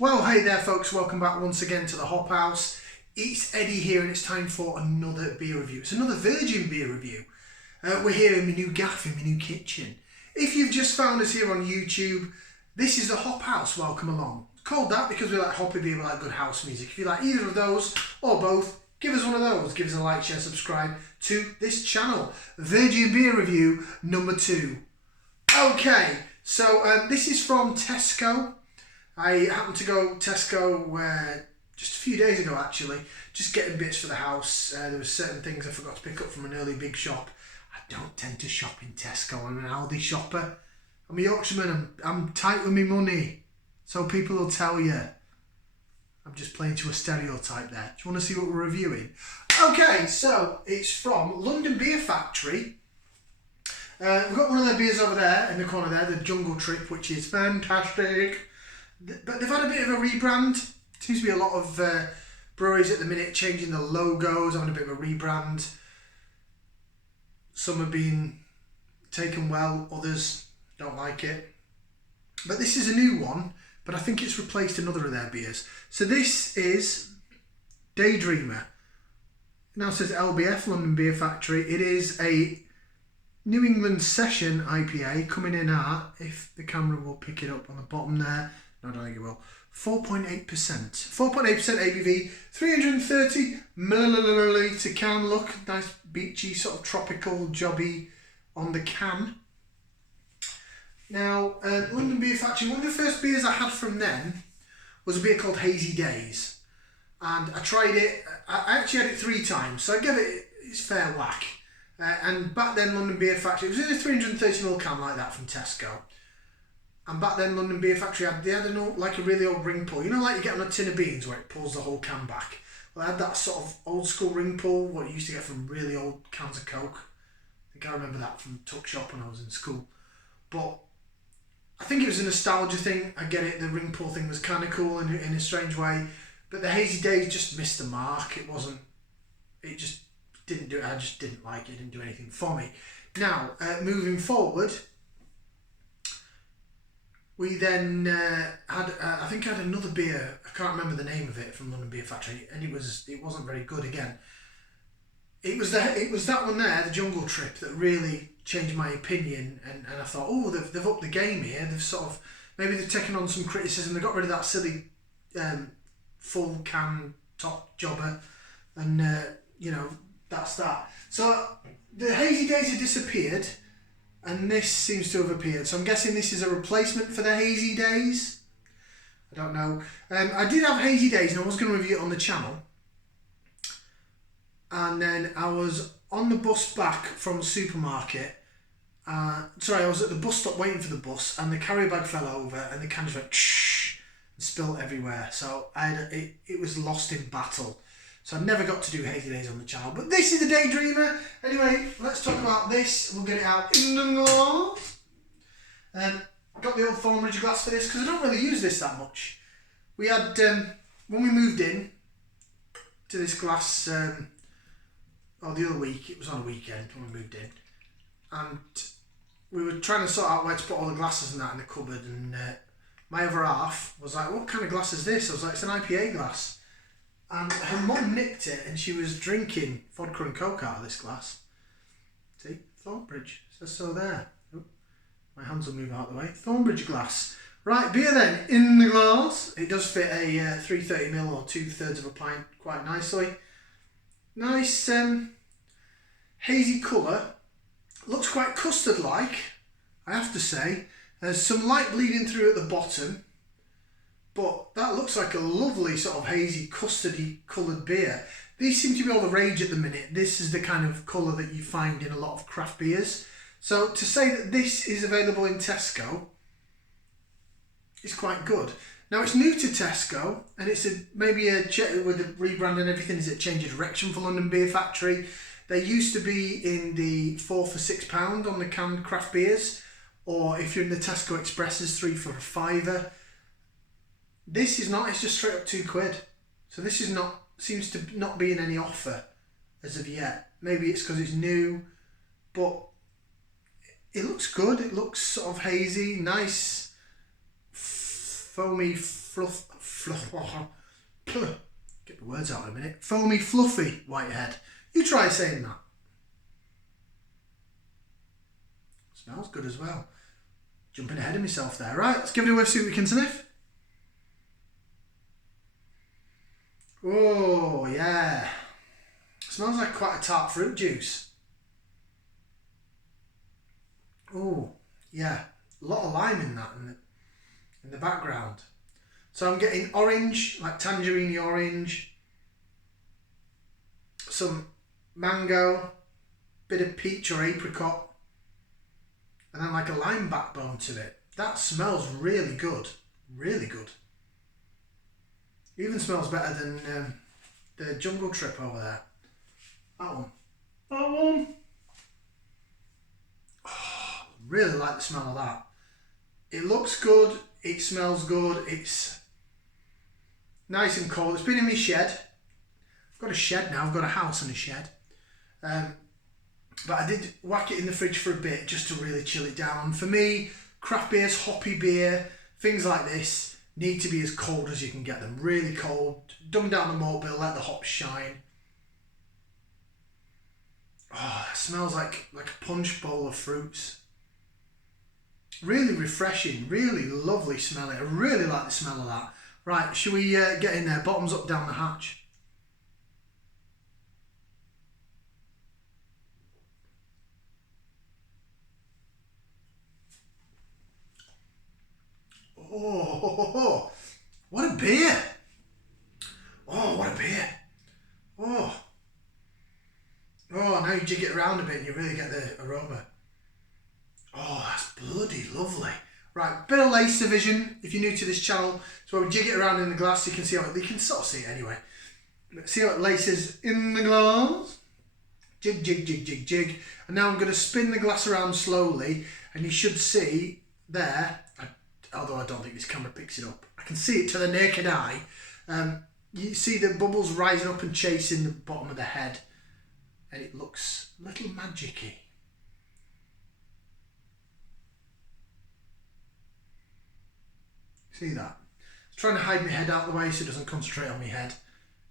Well, hey there folks, welcome back once again to the Hop House. It's Eddie here and it's time for another beer review. It's another virgin beer review. We're here in my new gaff, in my new kitchen. If you've just found us here on YouTube, this is the Hop House, welcome along. It's called that because we like hoppy beer, we like good house music. If you like either of those or both, give us one of those. Give us a like, share, subscribe to this channel. Virgin beer review number 2. Okay, so this is from Tesco. I happened to go Tesco just a few days ago actually, just getting bits for the house. There were certain things I forgot to pick up from an early big shop. I don't tend to shop in Tesco, I'm an Aldi shopper. I'm a Yorkshireman, I'm tight with my money, so people will tell you. I'm just playing to a stereotype there. Do you want to see what we're reviewing? Okay, so it's from London Beer Factory. We've got one of their beers over there in the corner there, the Jungle Trip, which is fantastic. But they've had a bit of a rebrand. Seems to be a lot of breweries at the minute changing the logos, having a bit of a rebrand. Some have been taken well, others don't like it. But this is a new one, but I think it's replaced another of their beers. So this is Daydreamer. It now says LBF, London Beer Factory. It is a New England Session IPA coming in at, if the camera will pick it up on the bottom there, no, I don't think it will, 4.8%. 4.8% ABV, 330 milliliter can. Look, nice beachy, sort of tropical jobby on the can. Now, London Beer Factory, one of the first beers I had from them was a beer called Hazy Days. And I tried it, I actually had it 3 times, so I gave it its fair whack. And back then London Beer Factory, it was in a 330ml can like that from Tesco. And back then London Beer Factory they had like a really old ring pull. You know, like you get on a tin of beans where it pulls the whole can back. Well, I had that sort of old school ring pull, what you used to get from really old cans of Coke. I think I remember that from Tuck Shop when I was in school. But I think it was a nostalgia thing. I get it, the ring pull thing was kind of cool in a strange way. But the Hazy Days just missed the mark. It just didn't do it. I just didn't like it. It didn't do anything for me. Now, moving forward, we then I think I had another beer. I can't remember the name of it from London Beer Factory, and it wasn't very good again. It was that one there, the Jungle Trip, that really changed my opinion, and I thought, oh, they've upped the game here. They've sort of maybe they've taken on some criticism. They got rid of that silly full can top jobber, and that's that. So the Hazy Days have disappeared. And this seems to have appeared. So I'm guessing this is a replacement for the Hazy Days. I don't know. I did have Hazy Days and I was going to review it on the channel. And then I was on the bus back from the supermarket. I was at the bus stop waiting for the bus and the carrier bag fell over and the can just went shh and spilled everywhere. So it was lost in battle. So I never got to do Hazy Days on the channel. But this is a Daydreamer. Anyway, let's talk about this. We'll get it out in the glass. Got the old Thornbridge glass for this because I don't really use this that much. We had, when we moved in to this glass, the other week, it was on a weekend when we moved in. And we were trying to sort out where to put all the glasses and that in the cupboard. And my other half was like, what kind of glass is this? I was like, it's an IPA glass. And her mum nicked it and she was drinking vodka and coke out of this glass. See, Thornbridge, says so there. Oh, my hands will move out of the way. Thornbridge glass. Right, beer then, in the glass. It does fit a 330ml or 2/3 of a pint quite nicely. Nice hazy colour. Looks quite custard-like, I have to say. There's some light bleeding through at the bottom. But that looks like a lovely sort of hazy, custardy coloured beer. These seem to be all the rage at the minute. This is the kind of colour that you find in a lot of craft beers. So to say that this is available in Tesco is quite good. Now it's new to Tesco, and it's with the rebrand and everything, is a change of direction for London Beer Factory. They used to be in the 4 for £6 on the canned craft beers, or if you're in the Tesco Expresses, 3 for £5. This is not, it's just straight up £2. So this is not, seems to not be in any offer as of yet. Maybe it's because it's new, but it looks good. It looks sort of hazy, nice, foamy get the words out in a minute. Foamy, fluffy Whitehead. You try saying that. Smells good as well. Jumping ahead of myself there. Right, let's give it a whiff, see what we can sniff. Oh, yeah. Smells like quite a tart fruit juice. Oh, yeah. A lot of lime in that in the background. So I'm getting orange, like tangerine orange, some mango, bit of peach or apricot, and then like a lime backbone to it. That smells really good. Really good. Even smells better than the Jungle Trip over there. That one. That one. Oh, really like the smell of that. It looks good. It smells good. It's nice and cold. It's been in my shed. I've got a shed now. I've got a house and a shed. But I did whack it in the fridge for a bit just to really chill it down. For me, craft beers, hoppy beer, things like this need to be as cold as you can get them. Really cold. Dumb down the malt bill, let the hops shine. Oh, it smells like a punch bowl of fruits. Really refreshing, really lovely smelling. I really like the smell of that. Right, should we get in there? Bottoms up down the hatch. Oh, what a beer! Oh, what a beer! Oh, now you jig it around a bit and you really get the aroma. Oh, that's bloody lovely. Right, bit of lace division. If you're new to this channel, so we jig it around in the glass. So you can see how you can sort of see it anyway. See how it laces in the glass. Jig, jig, jig, jig, jig. And now I'm going to spin the glass around slowly, and you should see there. Although I don't think this camera picks it up, I can see it to the naked eye. You see the bubbles rising up and chasing the bottom of the head, and it looks a little magic-y. See that? I'm trying to hide my head out of the way so it doesn't concentrate on my head,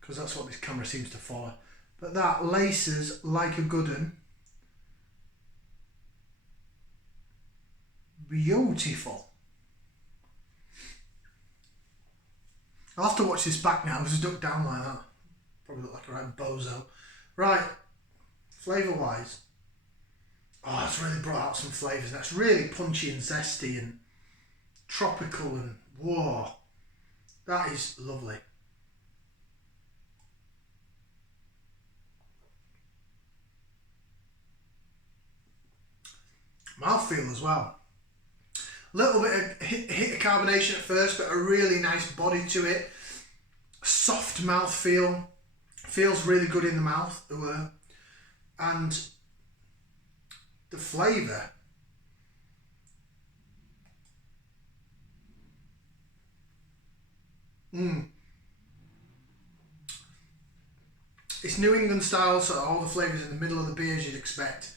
because that's what this camera seems to follow. But that laces like a good un. Beautiful. I'll have to watch this back now because it's ducked down like that. Probably look like a right bozo. Right, flavour wise. Oh, it's really brought out some flavours. That's really punchy and zesty and tropical and whoa. That is lovely. Mouthfeel as well. A little bit of hit of carbonation at first, but a really nice body to it. Soft mouthfeel. Feels really good in the mouth. And the flavour. It's New England style, so all the flavours in the middle of the beer as you'd expect.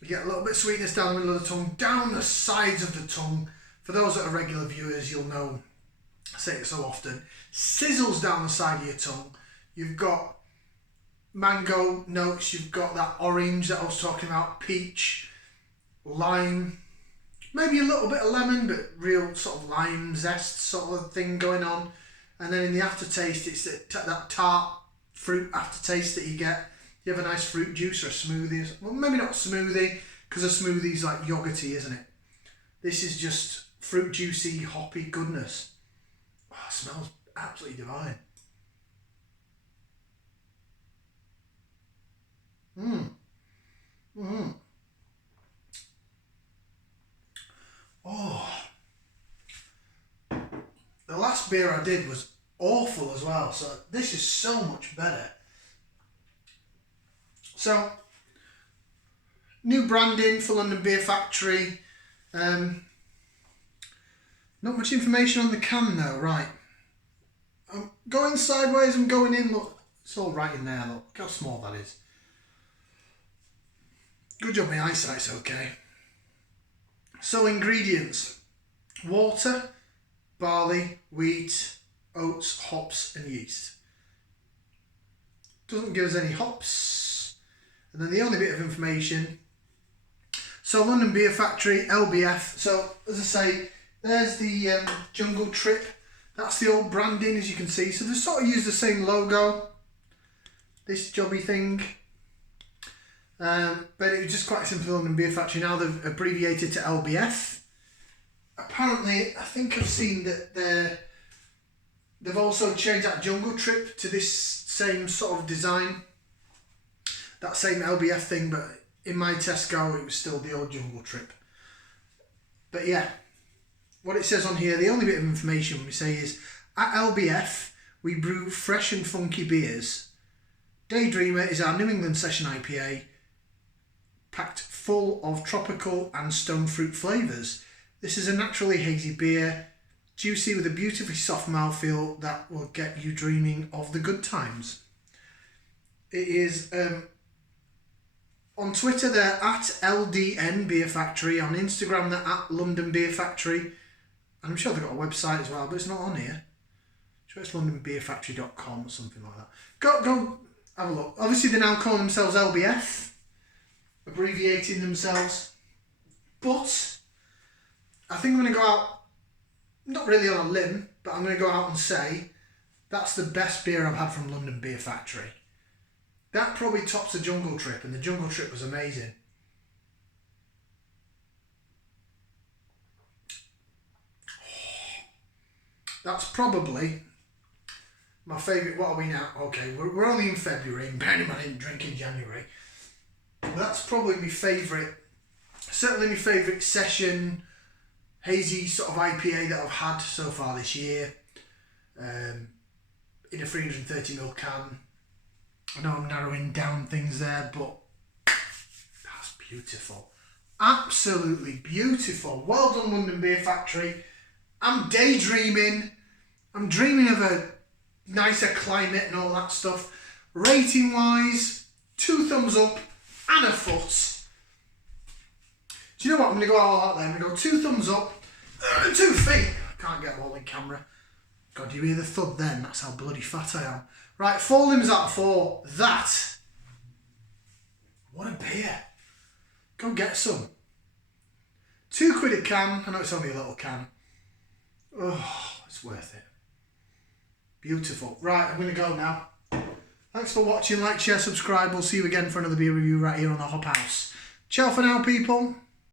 You get a little bit of sweetness down the middle of the tongue, down the sides of the tongue. For those that are regular viewers, you'll know I say it so often. Sizzles down the side of your tongue. You've got mango notes, you've got that orange that I was talking about, peach, lime, maybe a little bit of lemon, but real sort of lime zest sort of thing going on. And then in the aftertaste, it's that tart fruit aftertaste that you get. You have a nice fruit juice or a smoothie. Well, maybe not a smoothie, because a smoothie's like yogurty, isn't it? This is just fruit juicy, hoppy goodness. Oh, it smells absolutely divine. Oh. The last beer I did was awful as well, so this is so much better. So, new branding for London Beer Factory. Not much information on the can though, right. I'm going sideways and going in, look, it's all right in there, look how small that is. Good job my eyesight's okay. So ingredients, water, barley, wheat, oats, hops and yeast. Doesn't give us any hops. And then the only bit of information. So London Beer Factory, LBF. So as I say, there's the Jungle Trip. That's the old branding, as you can see. So they sort of use the same logo. This jobby thing. But it was just quite simple. London Beer Factory. Now they've abbreviated to LBF. Apparently, I think I've seen that they've also changed that Jungle Trip to this same sort of design. That same LBF thing, but in my Tesco, it was still the old Jungle Trip. But yeah, what it says on here, the only bit of information we say is, at LBF, we brew fresh and funky beers. Daydreamer is our New England Session IPA, packed full of tropical and stone fruit flavours. This is a naturally hazy beer, juicy with a beautifully soft mouthfeel that will get you dreaming of the good times. It is on Twitter, they're at LDN Beer Factory. On Instagram, they're at London Beer Factory. And I'm sure they've got a website as well, but it's not on here. I'm sure it's londonbeerfactory.com or something like that. Go have a look. Obviously, they now call themselves LBF, abbreviating themselves. But I think I'm going to go out, not really on a limb, but I'm going to go out and say that's the best beer I've had from London Beer Factory. That probably tops the Jungle Trip, and the Jungle Trip was amazing. That's probably my favourite. What are we now? Okay, we're only in February, and bearing in mind I didn't drink in January. But that's probably my favourite, certainly my favourite session hazy sort of IPA that I've had so far this year. In a 330ml can. I know I'm narrowing down things there, but that's beautiful. Absolutely beautiful. Well done, London Beer Factory. I'm daydreaming. I'm dreaming of a nicer climate and all that stuff. Rating wise, 2 thumbs up and a foot. Do you know what? I'm going to go all out there. I'm going to go 2 thumbs up, 2 feet. I can't get them all in camera. God, do you hear the thud then? That's how bloody fat I am. Right, 4 limbs out of 4. That. What a beer. Go get some. £2 a can. I know it's only a little can. Oh, it's worth it. Beautiful. Right, I'm going to go now. Thanks for watching. Like, share, subscribe. We'll see you again for another beer review right here on the Hop House. Ciao for now, people.